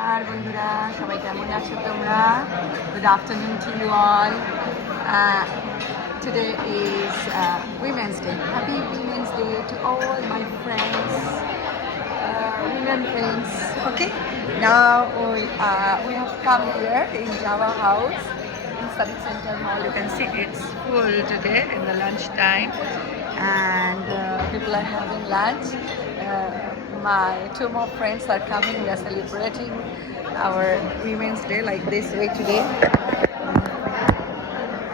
নমস্কার বন্ধুরা, সবাই কেমন আছো তোমরা? Good afternoon to you all. Today is Women's Day. Happy Women's Day to all my friends, women friends. Okay, now we have come here in Java House in Civic Center Mall. You can see it's full today in the lunch time, and people are having lunch. My two more friends are coming. We are celebrating our Women's Day like this way today,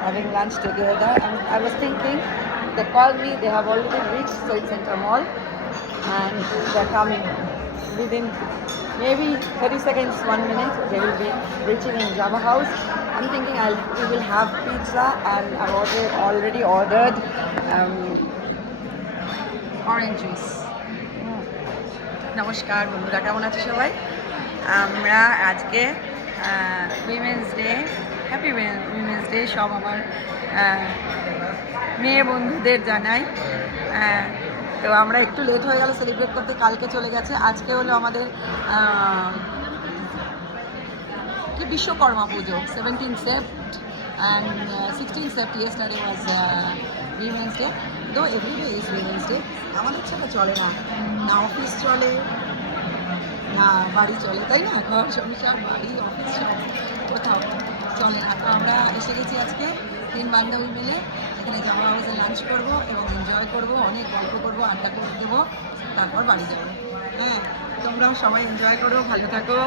having lunch together. And I was thinking, they called me. They have already reached Civic Center Mall, and they're coming within maybe 30 seconds, 1 minute. They will be reaching in Java House. I'm thinking we will have pizza, and I've already ordered orange juice. নমস্কার বন্ধুরা, কেমন আছো সবাই? আমরা আজকে women's day, happy women's day সব আমার মেয়ে বন্ধুদের জানাই। তো আমরা একটু লেট হয়ে গেল সেলিব্রেট করতে, কালকে চলে গেছে। আজকে হলো আমাদের কি বিশ্বকর্মা পুজো, 17th Sept and 16th Sept. Yesterday was Women's Day. Though every day is Women's Day, আমাদের সাথে চলে না, না অফিস চলে না বাড়ি চলে, তাই না? ঘর সংসার বাড়ি অফিস সব কোথাও চলে না। তো আমরা এসে গেছি আজকে 3 বান্ধবী মিলে, এখানে জামা হাউসে লাঞ্চ করবো এবং এনজয় করবো, অনেক গল্প করবো, আড্ডা করে দেবো, তারপর বাড়ি যাবো। হ্যাঁ, তোমরাও সবাই এনজয় করো, ভালো থাকো।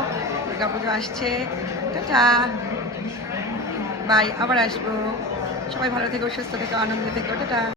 দুর্গা পুজো আসছে, টাটা বাই, আবার আসবো। সবাই ভালো থেকো, সুস্থ থেকো, আনন্দ থেকো, টাটা।